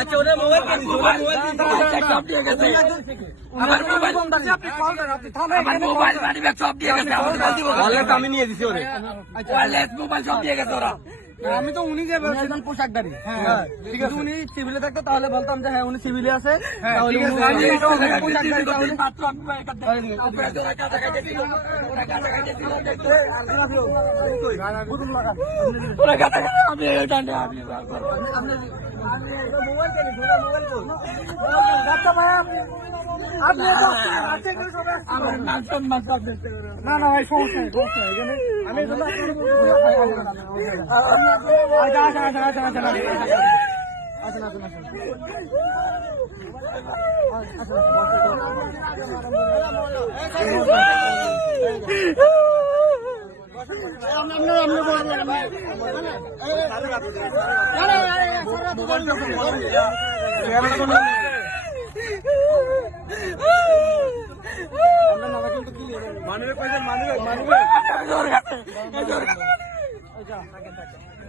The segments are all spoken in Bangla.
আচ্ছা ওরা মোবাইল আমি নিয়ে দিছি ওরে মোবাইল সব দিয়ে গেছে ওরা। আমি তো উনি যে একজন পোশাকদারি, ঠিক আছে, উনি সিভিলে থাকতো তাহলে বলতাম যে হ্যাঁ উনি সিভিলে আছে, না না ভাই সমস্যা নেই, এখানে আমি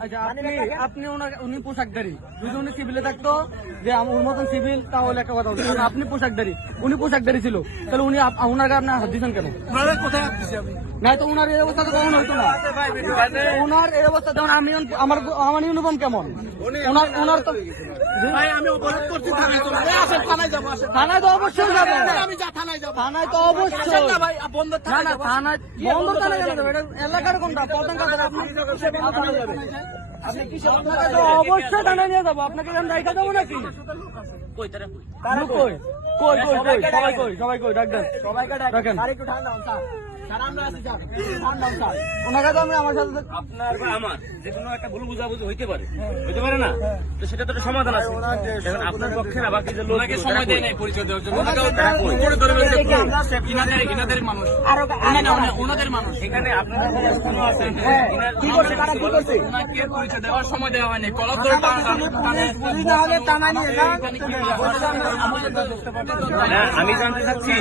আচ্ছা আপনি উনি পোশাকদারি, যদি উনি সিভিলে থাকতো যে ওর মতন সিভিল তাহলে একটা কথা হতো, আপনি পোশাকদারি, উনি পোশাকদারি ছিল, তাহলে উনি ওনার আপনি হাত দিচ্ছেন কেন? না তো ওনার এই অবস্থা তো কখন হইতো না, ওনার এই অবস্থা যেমন আমি আমার ইউনিফর্ম কেমন, ওনার তো আমি অপরাধ করছি, থানায় তো অবশ্যই যাবো, থানায় তো অবশ্যই বন্ধ, থানায় এলাকার কোনটা প্রধান কথা অবশ্যই থানায় নিয়ে যাবো, আপনাকে দেখা যাবো নাকি? সবাই কই ডাক্তার দেখেন ওনাকে তো আমি আমার সাথে আপনার বা আমার যে কোনো একটা ভুল বুঝাবুঝি হইতে পারে না, তো সেটা তো একটা সমাধান আছে। এখন আপনার পক্ষে না বাকি যে লোককে সময় দেয় নাই পরিচয় দেওয়ার জন্য, ইনাদের মানুষ ওনাদের মানুষ এখানে আপনাদের কোনো আছে ওনাকে পরিচয় দেওয়ার সময় দেওয়া হয়নি, কলম ধরে আমি জানতে চাচ্ছি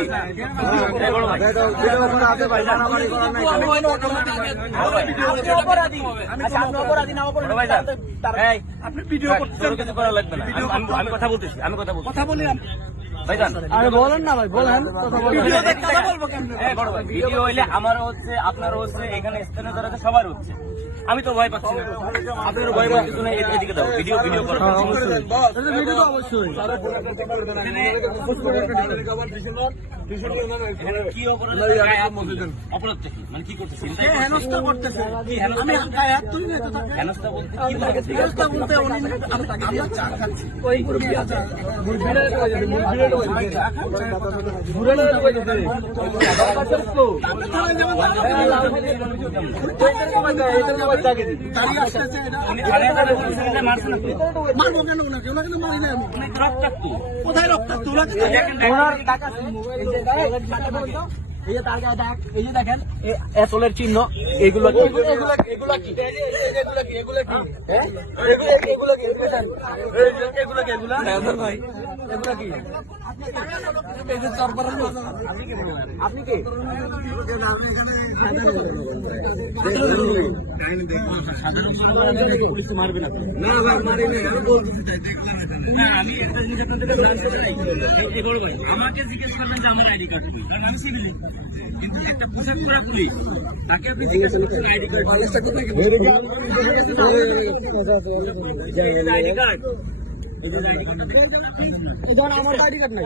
আপনি ভিডিও করতে করা লাগবে না, আমি কথা বলতেছি, কথা বলি আরে বলেন না ভাই, বলেন ভিডিও হইলে আমারও হচ্ছে, আপনারও হচ্ছে, এখানে স্থানীয় যারা আছে সবার হচ্ছে, আমি তো ভয় পাচ্ছি না, আপনার ভয় পাওয়ার কিছু নেই, এদিকে দাও ভিডিও করা অবশ্যই কি অপরাধ মানে কি করতেছে, হেনস্থা করতেছে, হেনস্থা বলতে কোথায় রক্তাক্ত এই যে তার গায়ে দাগ, এই যে দেখেন এসলের চিহ্ন, এগুলো আপনি কে? পুলিশ মারবে না, আমি একটা জিনিস আপনাদের জানতে চাই, বড় ভাই আমাকে জিজ্ঞেস করবেন যে আমার আইডি কার্ড, কারণ আমি সিভিল, কিন্তু একটা পোশাক পরা পুলিশ তাকে আপনি জিজ্ঞেস করছেন আইডি কার্ড, আইডি কার্ড আমার আইডি কার্ড নাই।